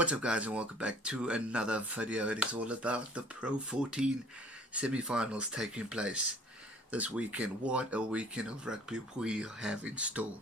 What's up guys, and welcome back to another video. It is all about the Pro 14 semi-finals taking place this weekend. What a weekend of rugby we have in store.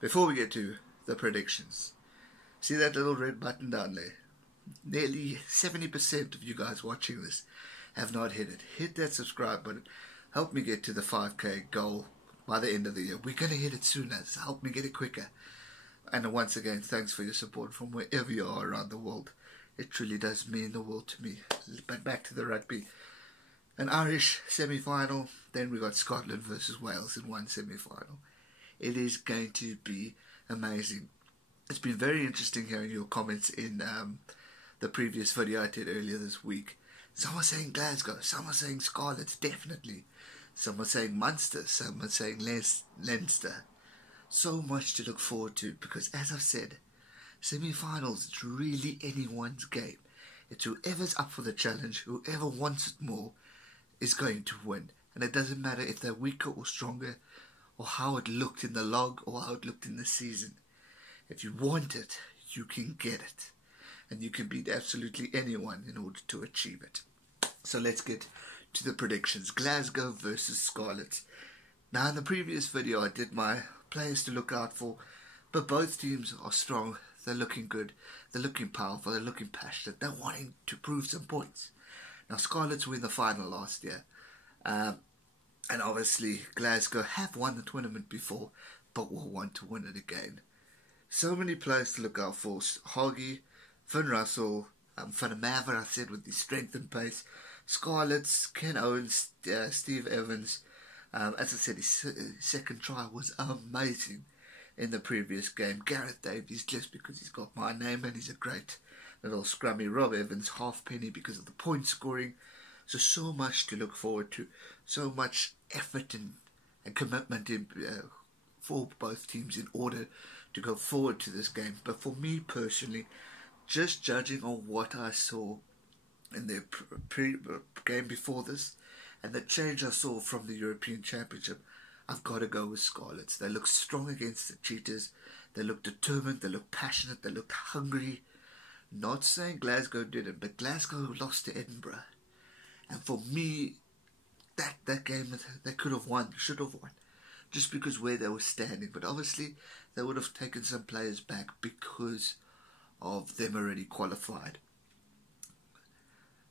Before we get to the predictions, see that little red button down there? Nearly 70% of you guys watching this have not hit it. Hit that subscribe button. Help me get to the 5k goal by the end of the year. We're going to hit it sooner, so help me get it quicker. And once again, thanks for your support from wherever you are around the world. It truly does mean the world to me. But back to the rugby. An Irish semi-final. Then we got Scotland versus Wales in one semi-final. It is going to be amazing. It's been very interesting hearing your comments in the previous video I did earlier this week. Some are saying Glasgow. Some are saying Scarlets, definitely. Some are saying Munster. Some are saying Leinster. So much to look forward to because, as I've said, semi-finals, it's really anyone's game. It's whoever's up for the challenge, whoever wants it more is going to win. And it doesn't matter if they're weaker or stronger, or how it looked in the log, or how it looked in the season. If you want it, you can get it. And you can beat absolutely anyone in order to achieve it. So let's get to the predictions. Glasgow versus Scarlets. Now, in the previous video I did my players to look out for, but both teams are strong. They're looking good, they're looking powerful, they're looking passionate, they're wanting to prove some points. Now, Scarlets won the final last year, and obviously Glasgow have won the tournament before, but will want to win it again. So many players to look out for. Hoggy, Finn Russell, Van Maver, I said, with his strength and pace. Scarlets, Ken Owens, Steve Evans. As I said, his second try was amazing in the previous game. Gareth Davies, just because he's got my name and he's a great little scrummy. Rob Evans, halfpenny because of the point scoring. So much to look forward to. So much effort and commitment for both teams in order to go forward to this game. But for me personally, just judging on what I saw in the game before this, and the change I saw from the European Championship, I've got to go with Scarlets. They look strong against the Cheetahs. They look determined. They look passionate. They look hungry. Not saying Glasgow didn't, but Glasgow lost to Edinburgh. And for me, that game they could have won, should have won, just because where they were standing. But obviously, they would have taken some players back because of them already qualified.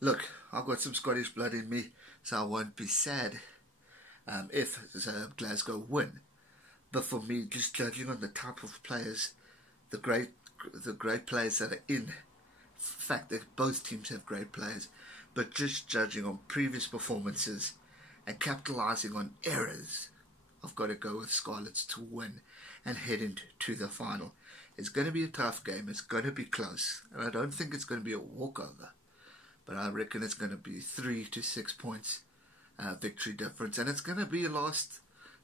Look, I've got some Scottish blood in me, so I won't be sad if Glasgow win. But for me, just judging on the type of players, the great players that are in fact that both teams have great players, but just judging on previous performances and capitalising on errors, I've got to go with Scarlets to win and head into the final. It's going to be a tough game. It's going to be close, and I don't think it's going to be a walkover. But I reckon it's going to be 3 to 6 points victory difference. And it's going to be a last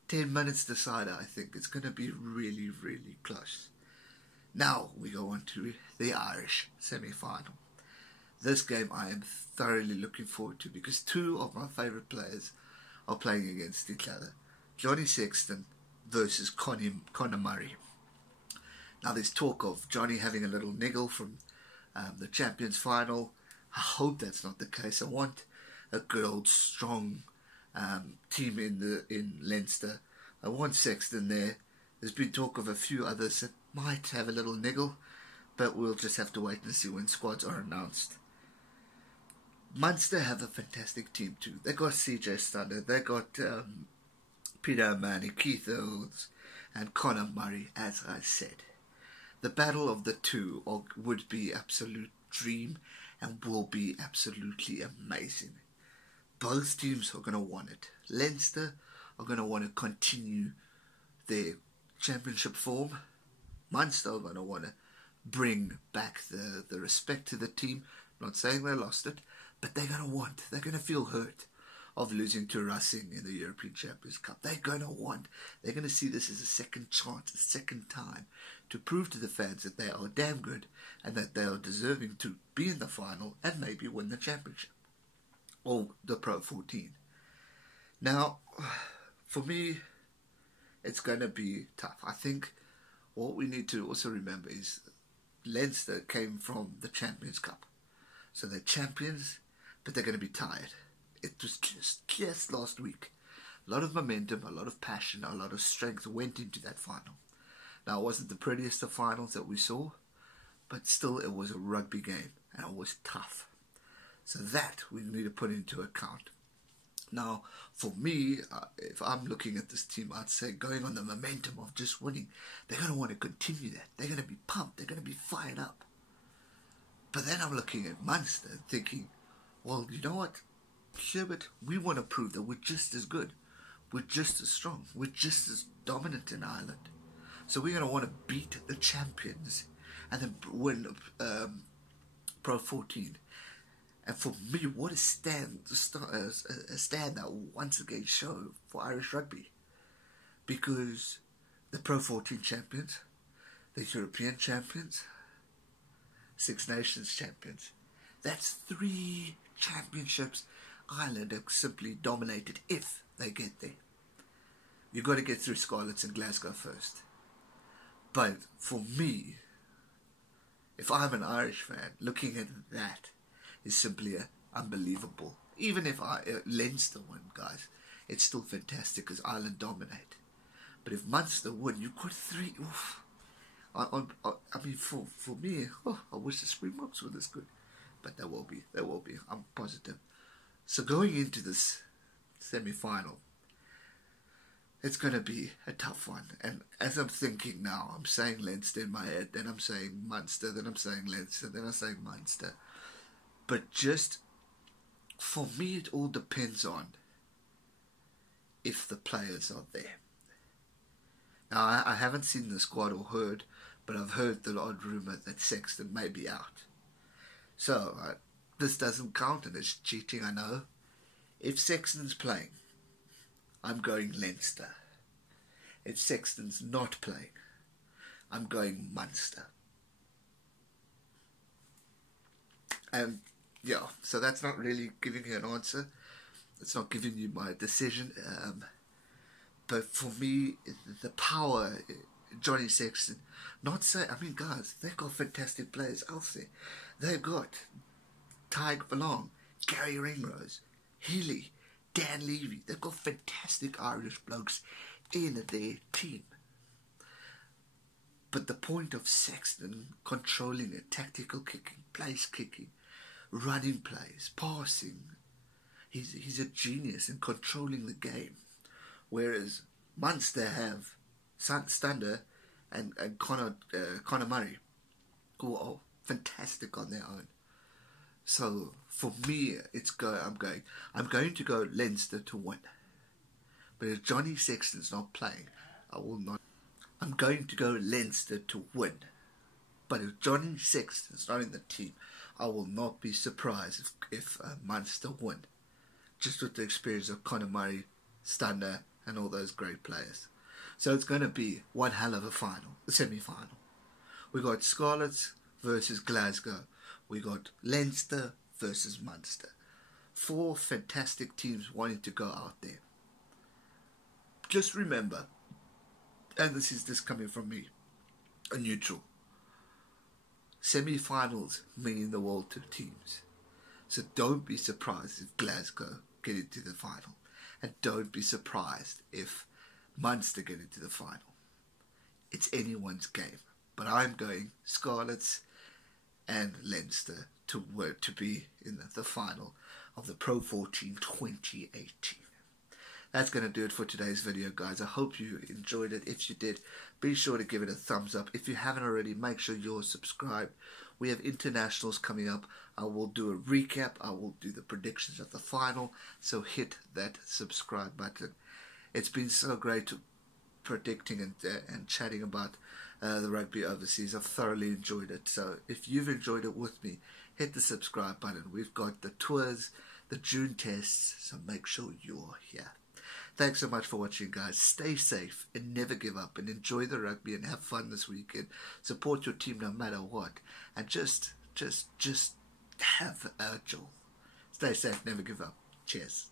10 minutes decider, I think. It's going to be really, really close. Now we go on to the Irish semi-final. This game I am thoroughly looking forward to because two of my favourite players are playing against each other. Johnny Sexton versus Conor Murray. Now there's talk of Johnny having a little niggle from the Champions final. I hope that's not the case. I want a good old strong team in Leinster. I want Sexton there. There's been talk of a few others that might have a little niggle, but we'll just have to wait and see when squads are announced. Munster have a fantastic team too. They got CJ Stunner, they got Peter O'Mahony, Keith Earls, and Conor Murray. As I said, the battle of the two would be absolute dream and will be absolutely amazing. Both teams are going to want it. Leinster are going to want to continue their championship form. Munster are going to want to bring back the respect to the team. I'm not saying they lost it, but they're going to feel hurt of losing to Racing in the European Champions Cup. They're going to see this as a second chance, a second time to prove to the fans that they are damn good and that they are deserving to be in the final and maybe win the championship or the Pro 14. Now, for me, it's going to be tough. I think what we need to also remember is Leinster came from the Champions Cup. So they're champions, but they're going to be tired. It was just last week. A lot of momentum, a lot of passion, a lot of strength went into that final. Now, it wasn't the prettiest of finals that we saw, but still it was a rugby game, and it was tough. So that we need to put into account. Now, for me, if I'm looking at this team, I'd say going on the momentum of just winning, they're going to want to continue that. They're going to be pumped. They're going to be fired up. But then I'm looking at Munster thinking, well, you know what, Sherbert, we want to prove that we're just as good. We're just as strong. We're just as dominant in Ireland. So we're going to want to beat the champions and then win Pro 14. And for me, what a standout once again show for Irish rugby. Because the Pro 14 champions, the European champions, Six Nations champions. That's 3 championships Ireland have simply dominated if they get there. You've got to get through Scarlets in Glasgow first. But for me, if I'm an Irish fan, looking at that is simply unbelievable. Even if Leinster win, guys, it's still fantastic because Ireland dominate. But if Munster win, you've got 3. Oof. I mean, for me, I wish the Springboks were this good. But there will be. I'm positive. So going into this semi-final, it's going to be a tough one. And as I'm thinking now, I'm saying Leinster in my head, then I'm saying Munster, then I'm saying Leinster, then I'm saying Munster. But just, for me, it all depends on if the players are there. Now, I haven't seen the squad or heard, but I've heard the odd rumour that Sexton may be out. So, this doesn't count and it's cheating, I know. If Sexton's playing, I'm going Leinster. If Sexton's not playing, I'm going Munster. And yeah, so that's not really giving you an answer. It's not giving you my decision. But for me, the power, Johnny Sexton, not say, I mean, guys, they've got fantastic players out there. They've got Tyg Belong, Gary Ringrose, Healy, Dan Levy. They've got fantastic Irish blokes in their team. But the point of Sexton controlling it, tactical kicking, place kicking, running plays, passing, he's a genius in controlling the game. Whereas Munster have Stander and Conor Murray, who are fantastic on their own. So for me, I'm going to go Leinster to win. But if Johnny Sexton's not playing, I will not. I'm going to go Leinster to win. But if Johnny Sexton's not in the team, I will not be surprised if Munster win. Just with the experience of Conor Murray, Stander, and all those great players. So it's going to be one hell of a final, a semi-final. We got Scarlets versus Glasgow. We got Leinster versus Munster. 4 fantastic teams wanting to go out there. Just remember, and this is coming from me, a neutral. Semi-finals mean the world to teams. So don't be surprised if Glasgow get into the final. And don't be surprised if Munster get into the final. It's anyone's game. But I'm going Scarlets and Leinster to be in the final of the Pro 14 2018. That's going to do it for today's video, guys. I hope you enjoyed it. If you did, be sure to give it a thumbs up. If you haven't already, make sure you're subscribed. We have internationals coming up. I will do a recap. I will do the predictions of the final. So hit that subscribe button. It's been so great predicting and chatting about the rugby overseas. I've thoroughly enjoyed it. So if you've enjoyed it with me, hit the subscribe button. We've got the tours, the June tests, so make sure you're here. Thanks so much for watching, guys. Stay safe and never give up, and enjoy the rugby and have fun this weekend. Support your team no matter what, and just have a joy. Stay safe, never give up. Cheers.